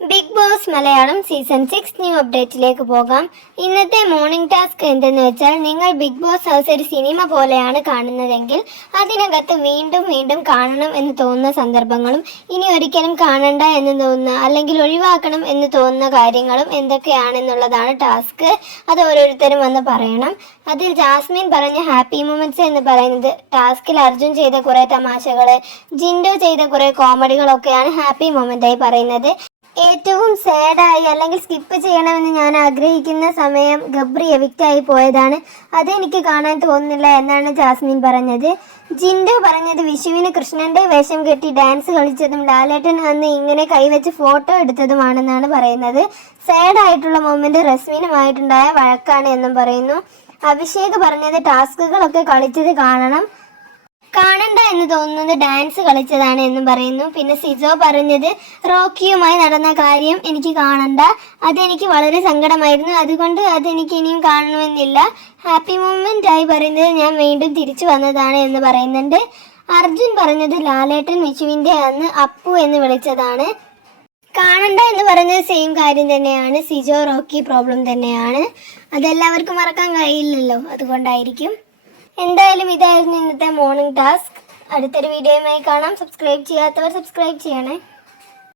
Big Boss Malayalam season 6 new അപ്ഡേറ്റിലേക്ക് പോകാം. ഇന്നത്തെ മോർണിംഗ് ടാസ്ക് എന്തെന്ന് വെച്ചാൽ, നിങ്ങൾ ബിഗ് ബോസ് ഹൗസ് ഒരു സിനിമ പോലെയാണ് കാണുന്നതെങ്കിൽ അതിനകത്ത് വീണ്ടും വീണ്ടും കാണണം എന്ന് തോന്നുന്ന സന്ദർഭങ്ങളും ഇനി ഒരിക്കലും കാണണ്ട എന്ന് തോന്നുന്ന അല്ലെങ്കിൽ ഒഴിവാക്കണം എന്ന് തോന്നുന്ന കാര്യങ്ങളും എന്തൊക്കെയാണെന്നുള്ളതാണ് ടാസ്ക്. അത് ഓരോരുത്തരും വന്ന് പറയണം. അതിൽ ജാസ്മിൻ പറഞ്ഞ ഹാപ്പി മൊമെന്റ്സ് എന്ന് പറയുന്നത് ടാസ്കിൽ അർജുൻ ചെയ്ത കുറേ തമാശകൾ, ജിൻഡോ ചെയ്ത കുറേ കോമഡികളൊക്കെയാണ് ഹാപ്പി മൊമെന്റായി പറയുന്നത്. ഏറ്റവും സാഡായി അല്ലെങ്കിൽ സ്കിപ്പ് ചെയ്യണമെന്ന് ഞാൻ ആഗ്രഹിക്കുന്ന സമയം ഗബ്രി എവിക്റ്റായി പോയതാണ്. അതെനിക്ക് കാണാൻ തോന്നുന്നില്ല എന്നാണ് ജാസ്മിൻ പറഞ്ഞത്. ജിൻഡോ പറഞ്ഞത് വിഷുവിന് കൃഷ്ണന്റെ വേഷം കെട്ടി ഡാൻസ് കളിച്ചതും ലാലേട്ടൻ അന്ന് ഇങ്ങനെ കൈവച്ച് ഫോട്ടോ എടുത്തതുമാണെന്നാണ് പറയുന്നത്. സാഡായിട്ടുള്ള മൊമെന്റ് റസ്മിനുമായിട്ടുണ്ടായ വഴക്കാണ് എന്നും പറയുന്നു. അഭിഷേക് പറഞ്ഞത് ടാസ്കുകളൊക്കെ കളിച്ചത് കാണണ്ട എന്ന് തോന്നുന്നത് ഡാൻസ് കളിച്ചതാണ് എന്നും പറയുന്നു. പിന്നെ സിജോ പറഞ്ഞത് റോക്കിയുമായി നടന്ന കാര്യം എനിക്ക് കാണണ്ട, അതെനിക്ക് വളരെ സങ്കടമായിരുന്നു, അതുകൊണ്ട് അതെനിക്ക് ഇനിയും കാണണമെന്നില്ല. ഹാപ്പി മൊമെന്റ് ആയി പറയുന്നത് ഞാൻ വീണ്ടും തിരിച്ചു വന്നതാണ് എന്ന് പറയുന്നുണ്ട്. അർജുൻ പറഞ്ഞത് ലാലേട്ടൻ വിഷുവിൻ്റെ അന്ന് അപ്പു എന്ന് വിളിച്ചതാണ്. കാണണ്ട എന്ന് പറയുന്നത് സെയിം കാര്യം തന്നെയാണ്. സിജോ റോക്കി പ്രോബ്ലം തന്നെയാണ്. അതെല്ലാവർക്കും മറക്കാൻ കഴിയില്ലല്ലോ, അതുകൊണ്ടായിരിക്കും. എന്തായാലും ഇതായിരുന്നു ഇന്നത്തെ മോർണിംഗ് ടാസ്ക്. അടുത്തൊരു വീഡിയോയുമായി കാണാം. സബ്സ്ക്രൈബ് ചെയ്യാത്തവർ സബ്സ്ക്രൈബ് ചെയ്യണേ.